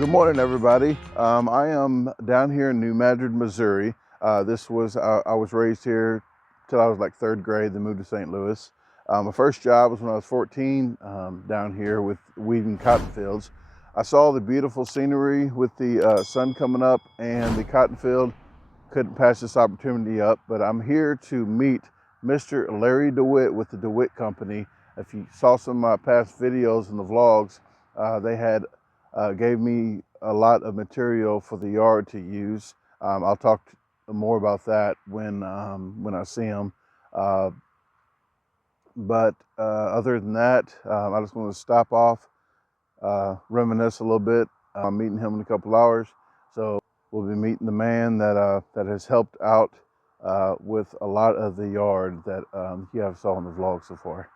Good morning, everybody. I am down here in New Madrid, Missouri. I was raised here till I was like third grade, then moved to St. Louis. My first job was when I was 14, down here with weeding cotton fields. I saw the beautiful scenery with the sun coming up and the cotton field. Couldn't pass this opportunity up, but I'm here to meet Mr. Larry DeWitt with the DeWitt Company. If you saw some of my past videos and the vlogs, they had gave me a lot of material for the yard to use. I'll talk more about that when I see him. But other than that, I just want to stop off, reminisce a little bit. I'm meeting him in a couple hours, so we'll be meeting the man that has helped out with a lot of the yard that you have saw in the vlog so far.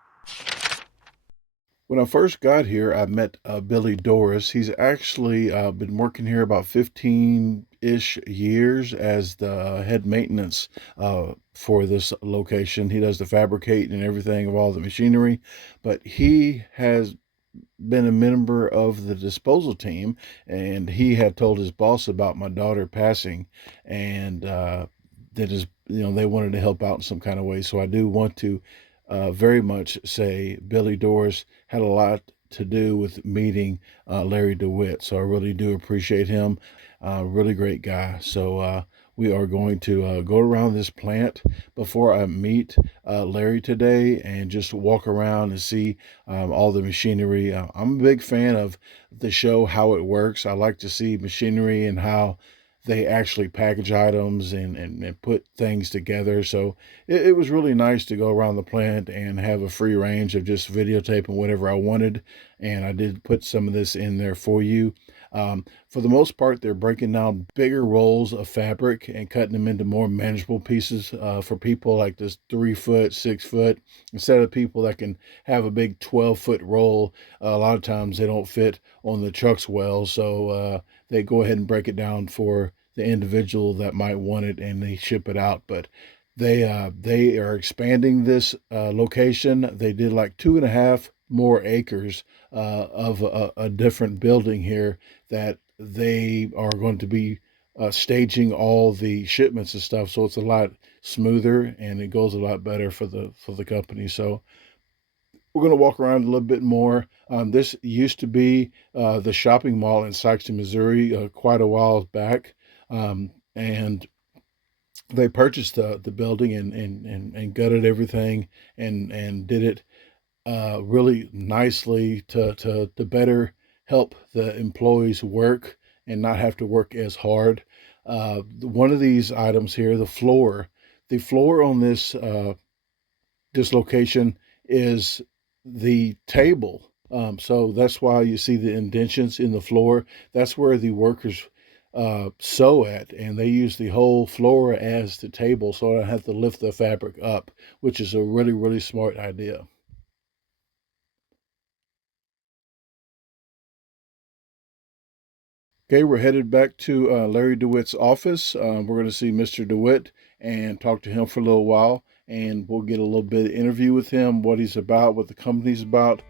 When I first got here, I met Billy Doris. He's actually been working here about 15-ish years as the head maintenance for this location. He does the fabricating and everything of all the machinery, but he has been a member of the disposal team, and he had told his boss about my daughter passing, and they wanted to help out in some kind of way. So I do want to very much say Billy Doris had a lot to do with meeting Larry DeWitt. So I really do appreciate him. Really great guy. So we are going to go around this plant before I meet Larry today and just walk around and see all the machinery. I'm a big fan of the show, How It Works. I like to see machinery and how they actually package items and put things together. So it was really nice to go around the plant and have a free range of just videotaping whatever I wanted. And I did put some of this in there for you. For the most part, they're breaking down bigger rolls of fabric and cutting them into more manageable pieces for people like this 3-foot, 6-foot, instead of people that can have a big 12-foot roll. A lot of times they don't fit on the trucks well. So they go ahead and break it down for the individual that might want it, and they ship it out. But they are expanding this location. They did like 2.5 more acres of a different building here that they are going to be staging all the shipments and stuff. So it's a lot smoother and it goes a lot better for the company. So we're going to walk around a little bit more. This used to be the shopping mall in Sikeston, Missouri, quite a while back. And they purchased the building and gutted everything and did it really nicely to better help the employees work and not have to work as hard. One of these items here, the floor on this location is the table. So that's why you see the indentions in the floor. That's where the workers sew at, and they use the whole floor as the table, so I don't have to lift the fabric up, which is a really, really smart idea. Okay, we're headed back to Larry DeWitt's office. We're going to see Mr. DeWitt and talk to him for a little while, and we'll get a little bit of interview with him, what he's about, what the company's about,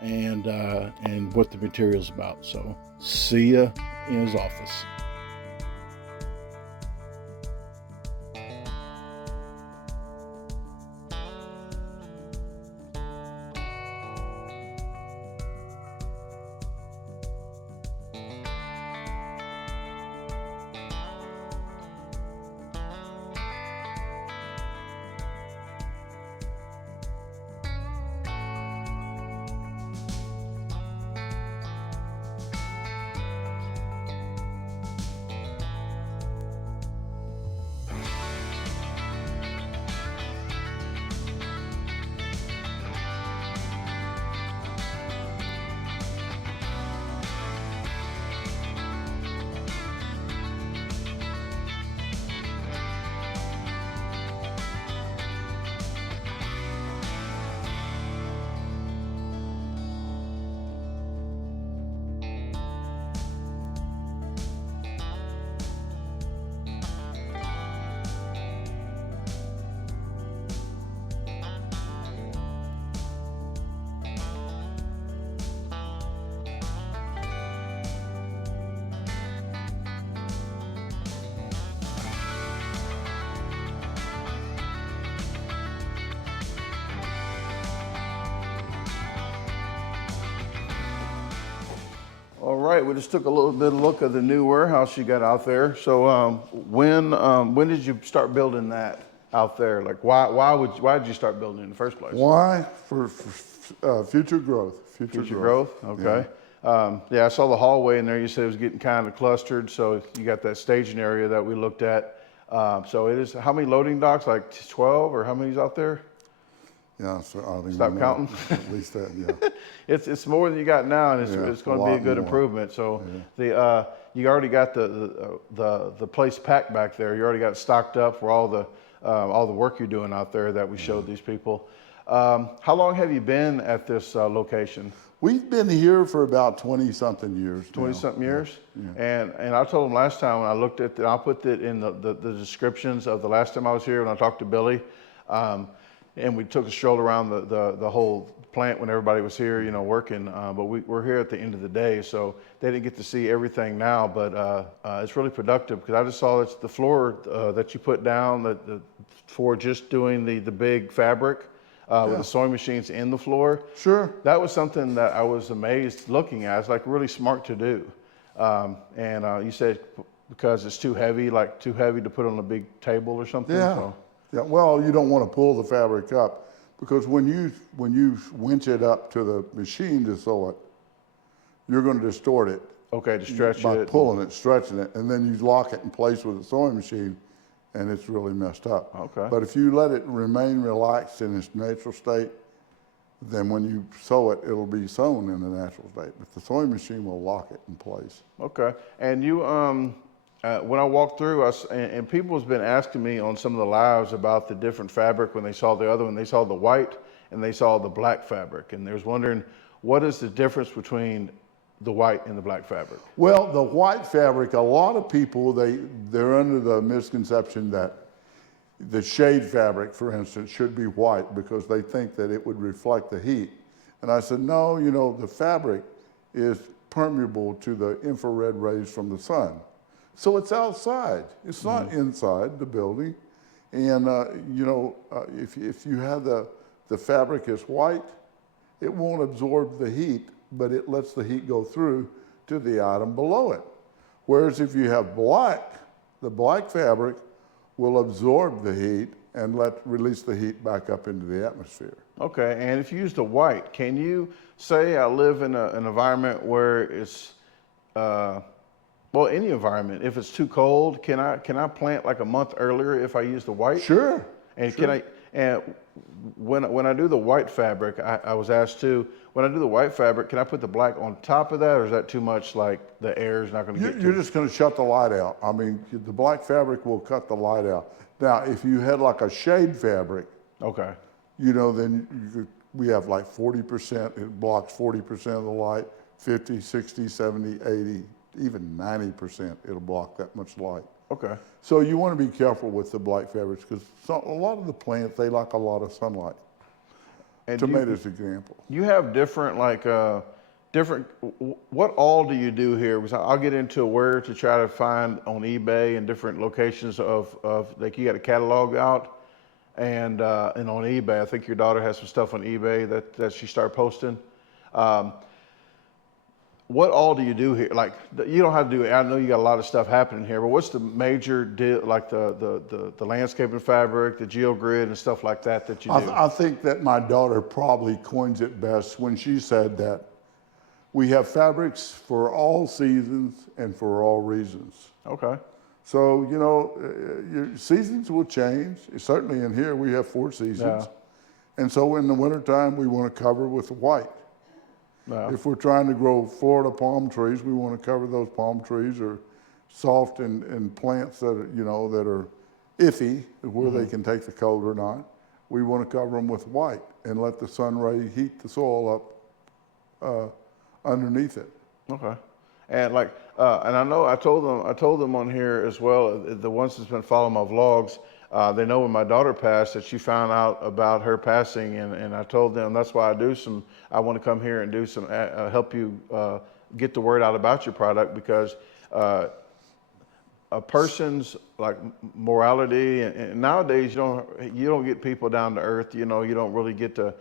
and what the material's about. So see ya in his office. All right, we just took a little bit of look at the new warehouse you got out there. So when did you start building that out there? Like why did you start building it in the first place? Why? For future growth. Future growth. Okay. Yeah, I saw the hallway in there. You said it was getting kind of clustered, so you got that staging area that we looked at. So it is. How many loading docks? Like 12, or how many's out there? Yeah, so I don't even Stop know. counting. At least that, yeah. It's more than you got now, and it's going to be a good improvement. So you already got the place packed back there. You already got it stocked up for all the work you're doing out there that we showed these people. How long have you been at this location? We've been here for about 20-something years. 20-something years? Yeah. And I told them last time when I looked at it, I'll put it in the descriptions of the last time I was here when I talked to Billy. And we took a stroll around the whole plant when everybody was here, working. But we're here at the end of the day, so they didn't get to see everything now. But it's really productive because I just saw it's the floor that you put down for just doing the big fabric with the sewing machines in the floor. Sure. That was something that I was amazed looking at. It's like really smart to do. And you said because it's too heavy to put on a big table or something. Yeah. So. Yeah, well, you don't want to pull the fabric up because when you winch it up to the machine to sew it, you're going to distort it. Okay, to stretch it. By pulling it, stretching it, and then you lock it in place with a sewing machine, and it's really messed up. Okay. But if you let it remain relaxed in its natural state, then when you sew it, it'll be sewn in the natural state. But the sewing machine will lock it in place. Okay. And you, when I walked through, and people have been asking me on some of the lives about the different fabric when they saw the other one. They saw the white and they saw the black fabric. And they was wondering, what is the difference between the white and the black fabric? Well, the white fabric, a lot of people, they're under the misconception that the shade fabric, for instance, should be white because they think that it would reflect the heat. And I said, no, the fabric is permeable to the infrared rays from the sun. So it's outside. It's not inside the building. And, if you have the fabric is white, it won't absorb the heat, but it lets the heat go through to the item below it. Whereas if you have black, the black fabric will absorb the heat and release the heat back up into the atmosphere. Okay, and if you use the white, can you say I live in an environment where it's, well, any environment, if it's too cold, can I plant like a month earlier if I use the white? Sure. And sure. When I do the white fabric, I was asked too, when I do the white fabric, can I put the black on top of that, or is that too much, like the air is not going to get You're just going to shut the light out. I mean, the black fabric will cut the light out. Now, if you had like a shade fabric, okay, then we have like 40%, it blocks 40% of the light, 50, 60, 70, 80, even 90%, it'll block that much light. Okay. So you want to be careful with the black fabrics because a lot of the plants, they like a lot of sunlight. And tomatoes, example. You have different, what all do you do here? Because I'll get into where to try to find on eBay and different locations of like you got a catalog out and on eBay. I think your daughter has some stuff on eBay that she started posting. What all do you do here? Like, you don't have to do it. I know you got a lot of stuff happening here, but what's the major deal, like the landscaping fabric, the geogrid and stuff like that you do? I think that my daughter probably coins it best when she said that we have fabrics for all seasons and for all reasons. Okay. So, your seasons will change. Certainly in here, we have 4 seasons. Yeah. And so in the wintertime, we want to cover with white. Yeah. If we're trying to grow Florida palm trees, we want to cover those palm trees or soft and plants that are, that are iffy, where they can take the cold or not. We want to cover them with white and let the sun ray heat the soil up underneath it. Okay. And and I know I told them on here as well, the ones that's been following my vlogs, they know when my daughter passed that she found out about her passing, and I told them that's why I want to come here and do some, help you get the word out about your product, because a person's like morality, and nowadays you don't get people down to earth, you don't really get to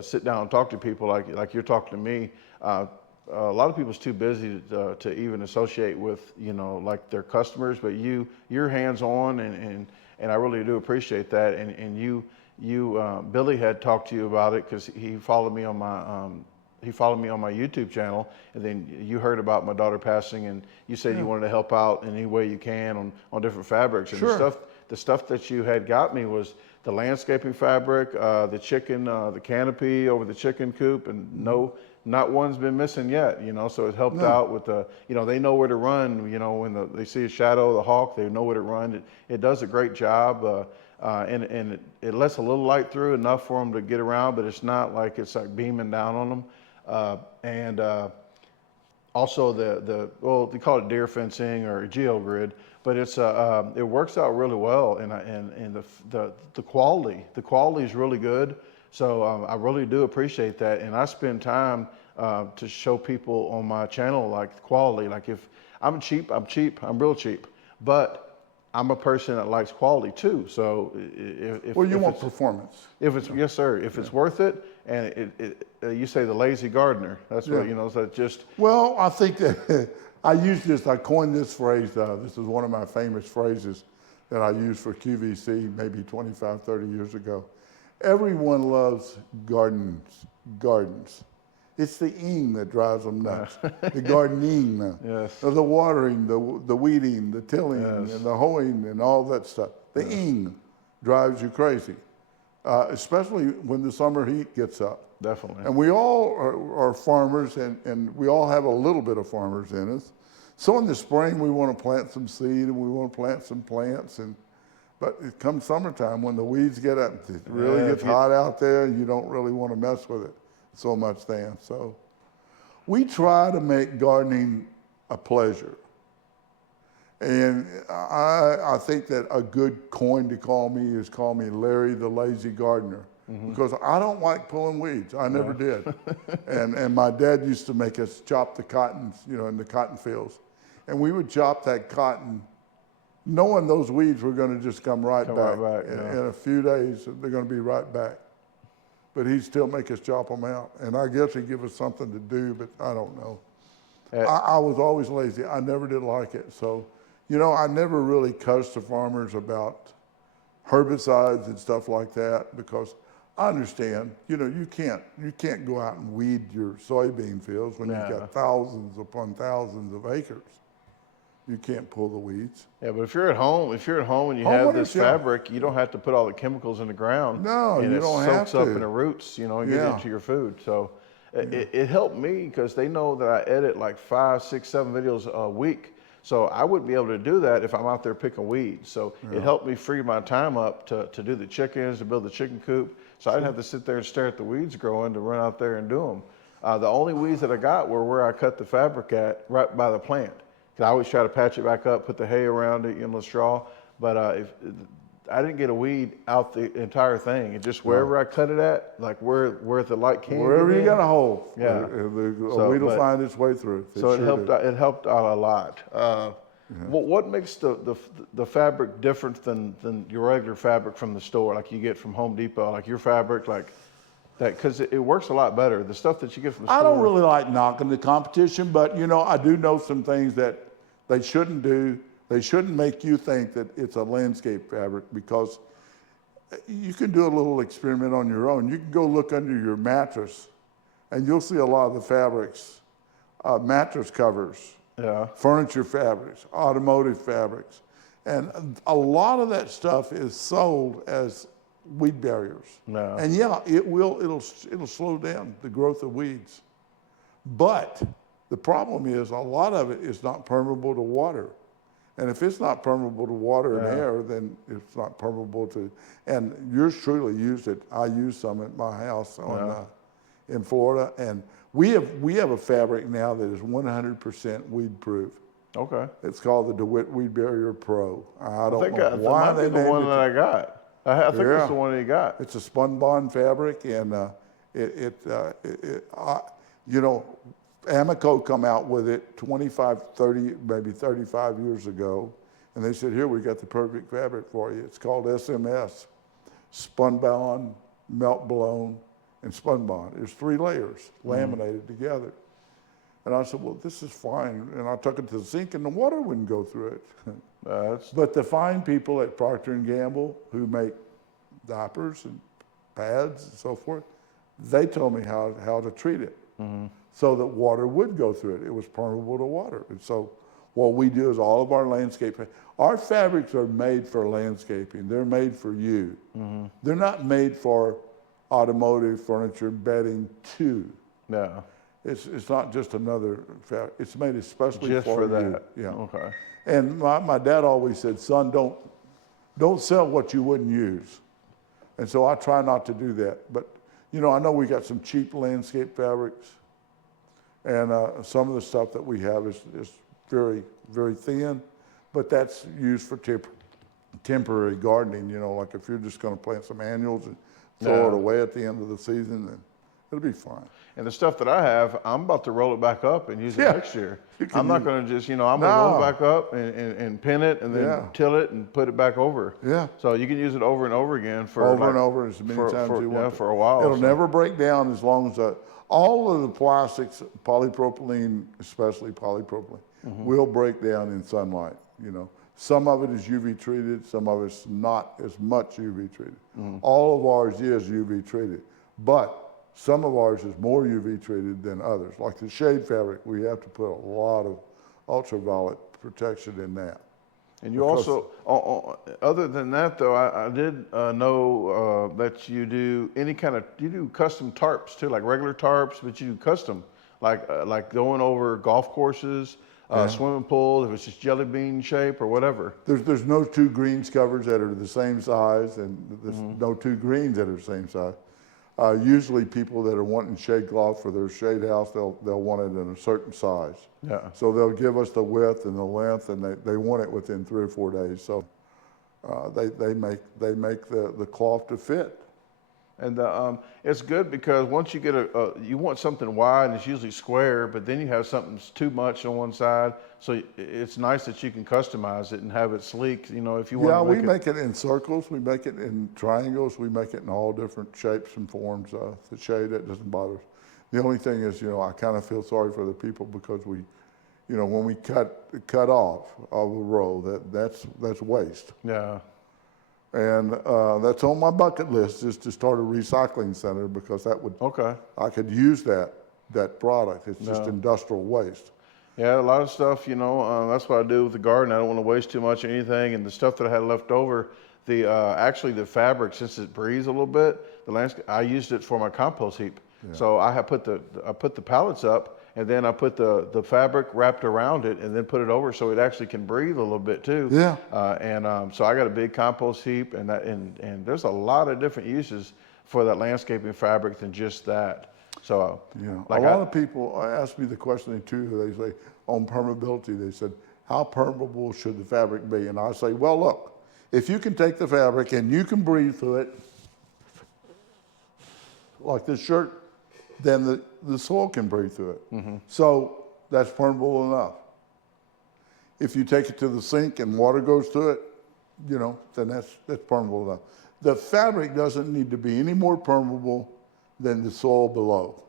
sit down and talk to people like you're talking to me. a lot of people's too busy to even associate with, like their customers, but you're hands on, and I really do appreciate that. And Billy had talked to you about it because he followed me on my YouTube channel, and then you heard about my daughter passing, and you said you wanted to help out in any way you can on different fabrics. And Sure. the stuff that you had got me was the landscaping fabric, the chicken, the canopy over the chicken coop, and not one's been missing yet, so it helped out with the, they know where to run, when they see a shadow of the hawk, they know where to run. It does a great job, and it lets a little light through, enough for them to get around, but it's not like it's like beaming down on them. And also well, they call it deer fencing or geogrid, but it works out really well, and the quality is really good. So I really do appreciate that, and I spend time to show people on my channel like quality. Like if I'm cheap, I'm real cheap, but I'm a person that likes quality too. So if Well, you if want it's, performance. if it's yes sir, if it's worth it, and you say the lazy gardener, that's what so just Well, I think that I coined this phrase. This is one of my famous phrases that I used for QVC maybe 25, 30 years ago. Everyone loves gardens. It's the ing that drives them nuts. The gardening, Yes. the watering, the weeding, the tilling, Yes. and the hoeing, and all that stuff. The ing drives you crazy, especially when the summer heat gets up. Definitely. And we all are farmers, and we all have a little bit of farmers in us. So in the spring, we want to plant some seed, and we want to plant some plants, but it comes summertime when the weeds get up, it really gets hot out there, and you don't really want to mess with it so much then. So we try to make gardening a pleasure. And I think that a good coin to call me Larry the Lazy Gardener. Because I don't like pulling weeds. I never did. And my dad used to make us chop the cottons, in the cotton fields. And we would chop that cotton knowing those weeds were going to just come right back. In a few days, they're going to be right back. But he'd still make us chop them out. And I guess he'd give us something to do, but I don't know. I was always lazy. I never did like it. So, I never really cussed the farmers about herbicides and stuff like that, because I understand, you can't go out and weed your soybean fields when you've got thousands upon thousands of acres. You can't pull the weeds. Yeah, but if you're at home and you have this fabric, you don't have to put all the chemicals in the ground. No, and you don't have to. it soaks up in the roots, and get into your food. So it helped me because they know that I edit like 5, 6, 7 videos a week. So I wouldn't be able to do that if I'm out there picking weeds. So it helped me free my time up to do the chickens, to build the chicken coop. So I didn't have to sit there and stare at the weeds growing to run out there and do them. The only weeds that I got were where I cut the fabric at, right by the plant. I always try to patch it back up, put the hay around it, the straw. But if I didn't get a weed out the entire thing. It just wherever I cut it at, like where the light can. Wherever you got a hole, yeah, a weed will find its way through. So it helped. It helped out a lot. What makes the fabric different than your regular fabric from the store, like you get from Home Depot, like your fabric, like that, because it works a lot better. The stuff that you get from the store. I don't really like knocking the competition, but I do know some things that they shouldn't do. They shouldn't make you think that it's a landscape fabric, because you can do a little experiment on your own. You can go look under your mattress, and you'll see a lot of the fabrics, mattress covers, furniture fabrics, automotive fabrics, and a lot of that stuff is sold as weed barriers. No. And it'll slow down the growth of weeds. But the problem is a lot of it is not permeable to water. And if it's not permeable to water and air, then it's not permeable to, and yours truly used it. I used some at my house in Florida. And we have a fabric now that is 100% weed proof. Okay. It's called the DeWitt Weed Barrier Pro. I don't know why they named it. The one that I got. I think it's the one that you got. It's a spun bond fabric, and Amoco come out with it 25, 30, maybe 35 years ago, and they said, here, we got the perfect fabric for you. It's called SMS, spun bond, melt blown, and spun bond. There's 3 layers laminated together. And I said, well, this is fine. And I took it to the sink and the water wouldn't go through it. But the fine people at Procter & Gamble who make diapers and pads and so forth, they told me how to treat it so that water would go through it. It was permeable to water. And so what we do is all of our fabrics are made for landscaping. They're made for you. They're not made for automotive, furniture, bedding too. Yeah. It's not just another fabric. It's made especially Just for that. you. Yeah. Okay. And my dad always said, son, don't sell what you wouldn't use. And so I try not to do that. But, you know, I know we got some cheap landscape fabrics. And some of the stuff that we have is very, very thin. But that's used for temporary gardening, you know, like if you're just going to plant some annuals and throw it away at the end of the season, then it'll be fine. And the stuff that I have, I'm about to roll it back up and use it next year. I'm not going to just, you know, I'm going to roll it back up and pin it and then till it and put it back over. Yeah. So you can use it over and over again for and over as many times as you want. For a while. It'll never break down as long as all of the plastics, polypropylene, especially polypropylene, will break down in sunlight. You know, some of it is UV treated, some of it's not as much UV treated. All of ours is UV treated, but some of ours is more UV treated than others. Like the shade fabric, we have to put a lot of ultraviolet protection in that. And you also, other than that though, I did know that you do you do custom tarps too, like regular tarps, but you do custom, like going over golf courses, swimming pools, if it's just jelly bean shape or whatever. There's no two greens covers that are the same size, and there's no two greens that are the same size. Usually people that are wanting shade cloth for their shade house, they'll want it in a certain size. Yeah. So they'll give us the width and the length, and they want it within 3 or 4 days. So they make the cloth to fit. And it's good because once you get you want something wide, and it's usually square, but then you have something that's too much on one side. So it's nice that you can customize it and have it sleek, you know, if you want to we make it in circles, we make it in triangles, we make it in all different shapes and forms. The shade, that doesn't bother us. The only thing is, you know, I kind of feel sorry for the people because we, you know, when we cut off of a row, that's waste. Yeah. And that's on my bucket list, is to start a recycling center, because that would, I could use that product. It's just industrial waste. Yeah, a lot of stuff, you know, that's what I do with the garden. I don't want to waste too much of anything. And the stuff that I had left over, actually the fabric, since it breathes a little bit, I used it for my compost heap. Yeah. So I put the pallets up, and then I put the fabric wrapped around it and then put it over so it actually can breathe a little bit too. Yeah. So I got a big compost heap, and there's a lot of different uses for that landscaping fabric than just that. So like a lot of people ask me the question too. They say on permeability, they said, how permeable should the fabric be? And I say, well, look, if you can take the fabric and you can breathe through it, like this shirt, then the soil can breathe through it. So that's permeable enough. If you take it to the sink and water goes through it, you know, then that's permeable enough. The fabric doesn't need to be any more permeable than the soil below.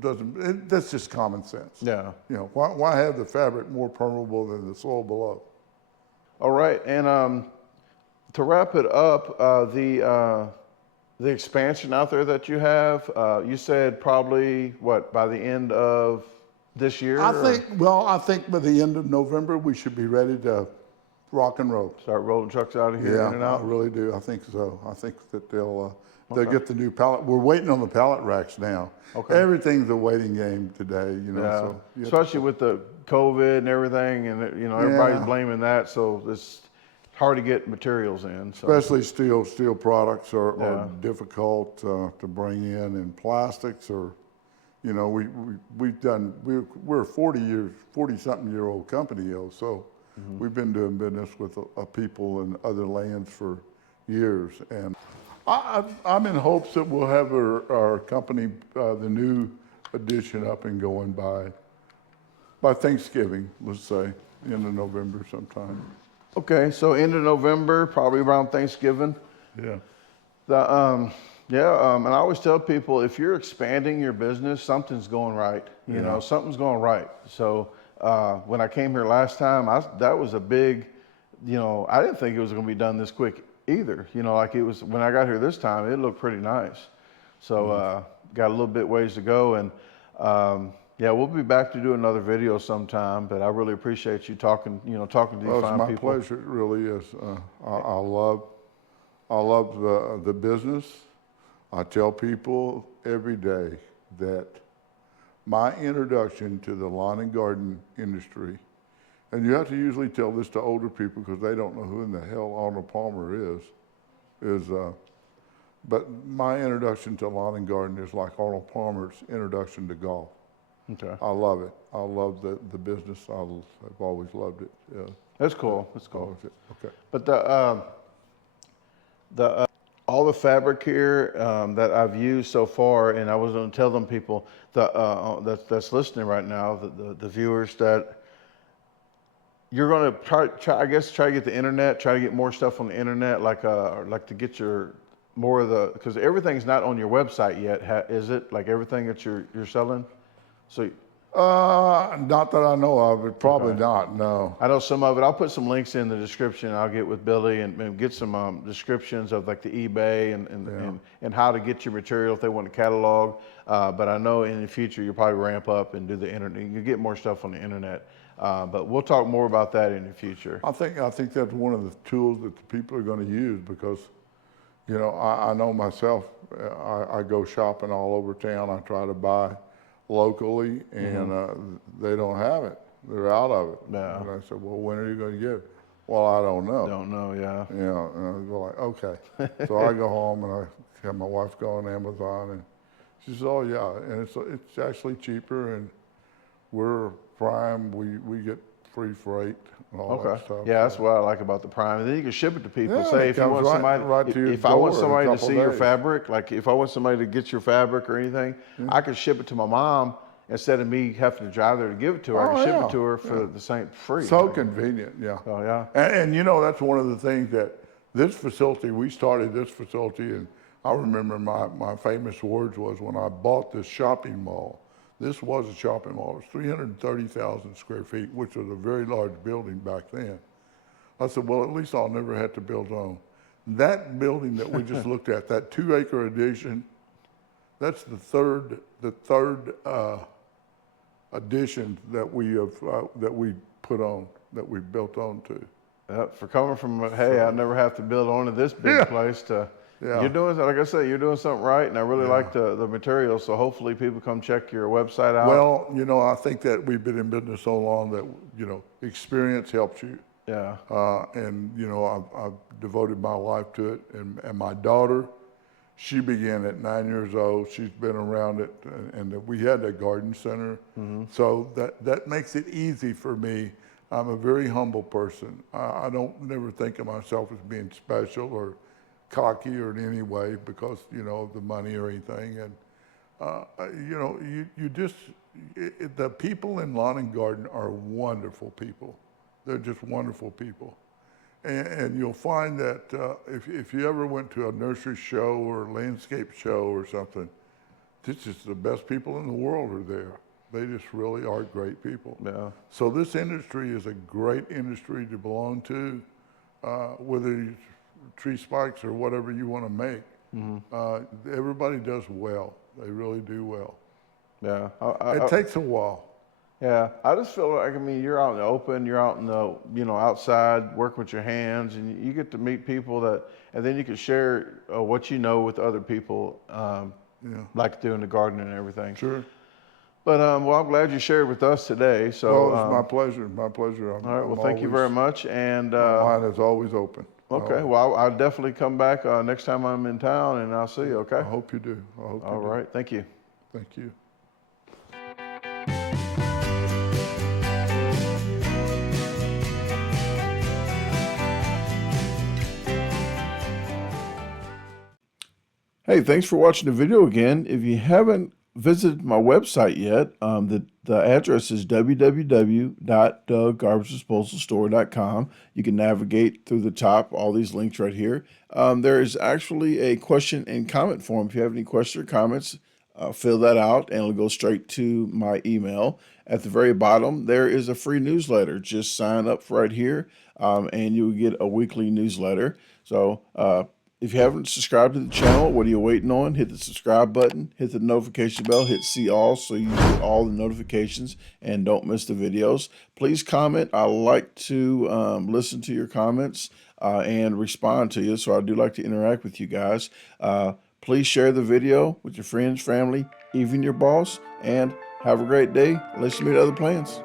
That's just common sense. Yeah. You know, why have the fabric more permeable than the soil below? All right, and to wrap it up, the expansion out there that you have, you said probably, by the end of this year? I think by the end of November, we should be ready to rock and roll. Start rolling trucks out of here in and out? I really do. I think so. I think that they'll get the new pallet. We're waiting on the pallet racks now. Okay. Everything's a waiting game today, you know. Yeah. So especially with the COVID and everything, and you know, everybody's blaming that, so it's hard to get materials in. So. Especially steel products are difficult to bring in, and plastics are, you know, we're a 40-something year old company, so we've been doing business with people in other lands for years, and I'm in hopes that we'll have our company, the new edition, up and going by Thanksgiving, let's say, end of November sometime. Okay, so end of November, probably around Thanksgiving. Yeah. Yeah, and I always tell people, if you're expanding your business, something's going right. You know, something's going right. So when I came here last time, that was a big, you know, I didn't think it was going to be done this quick either. You know, like it was when I got here this time, it looked pretty nice. So got a little bit ways to go, and yeah, we'll be back to do another video sometime. But I really appreciate you talking, you know, talking to these fine people. It's my pleasure. It really is. I love the business. I tell people every day that my introduction to the lawn and garden industry, and you have to usually tell this to older people because they don't know who in the hell Arnold Palmer is, but my introduction to lawn and garden is like Arnold Palmer's introduction to golf. Okay. I love it. I love the business. I've always loved it. Yeah. That's cool. That's cool. Okay. But all the fabric here that I've used so far, and I was going to tell them people that's listening right now, the viewers, that you're going to try to get the internet, try to get more stuff on the internet, like to get your more of the, because everything's not on your website yet, is it? Like everything that you're selling? So. Not that I know of, but probably not, no. I know some of it. I'll put some links in the description. I'll get with Billy and get some descriptions of like the eBay and how to get your material if they want a catalog. But I know in the future you'll probably ramp up and do the internet. You get more stuff on the internet. But we'll talk more about that in the future. I think that's one of the tools that the people are going to use because, you know, I know myself, I go shopping all over town. I try to buy locally, and they don't have it. They're out of it. Yeah. And I said, well, when are you going to get it? Well, I don't know. Don't know, yeah. Yeah, and I go like, okay. So I go home and I have my wife go on Amazon, and she says, oh yeah, and it's actually cheaper, and we're Prime. We get free freight and all that stuff. Yeah, that's what I like about the Prime. And then you can ship it to people. Yeah, Say if you want somebody, if I want somebody to see your days. fabric, like if I want somebody to get your fabric or anything, I could ship it to my mom instead of me having to drive there to give it to her. I can ship it to her for the same free. So convenient, yeah. Oh yeah. And you know, that's one of the things that this facility, we started this facility, and I remember my famous words was when I bought this shopping mall. This was a shopping mall. It was 330,000 square feet, which was a very large building back then. I said, well, at least I'll never have to build on. That building that we just looked at, that 2-acre addition, that's the third addition that we built onto. For coming from, hey, I never have to build onto this big place to. Yeah. You're doing, like I said, you're doing something right, and I really like the material, so hopefully people come check your website out. Well, you know, I think that we've been in business so long that, you know, experience helps you. Yeah. And, you know, I've devoted my life to it, and my daughter, she began at 9 years old. She's been around it, and we had a garden center, so that makes it easy for me. I'm a very humble person. I don't never think of myself as being special or cocky or in any way because, you know, of the money or anything. And, you know, the people in lawn and garden are wonderful people. They're just wonderful people. And you'll find that if you ever went to a nursery show or landscape show or something, this is the best people in the world are there. They just really are great people. Yeah. So this industry is a great industry to belong to, whether you tree spikes or whatever you want to make. Everybody does well. They really do well. Yeah. It takes a while. Yeah, I just feel like, I mean, you're out in the open, you're out in the, you know, outside, working with your hands, and you get to meet people that, and then you can share what you know with other people, like doing the garden and everything. Sure. But, well, I'm glad you shared with us today. So, well, it's my pleasure, my pleasure. All right, well, thank you very much. And mine is always open. Okay, well, I'll definitely come back next time I'm in town, and I'll see you, okay? I hope you do. All right, thank you. Thank you. Hey, thanks for watching the video again. If you haven't visited my website yet, the address is www.DaGarbageDisposalStore.com. You can navigate through the top, all these links right here. There is actually a question and comment form. If you have any questions or comments, fill that out and it'll go straight to my email. At the very bottom, there is a free newsletter. Just sign up right here, and you'll get a weekly newsletter. So, if you haven't subscribed to the channel, what are you waiting on? Hit the subscribe button, hit the notification bell, hit see all so you get all the notifications and don't miss the videos. Please comment. I like to listen to your comments and respond to you, so I do like to interact with you guys. Please share the video with your friends, family, even your boss, and have a great day. Let's meet other plans.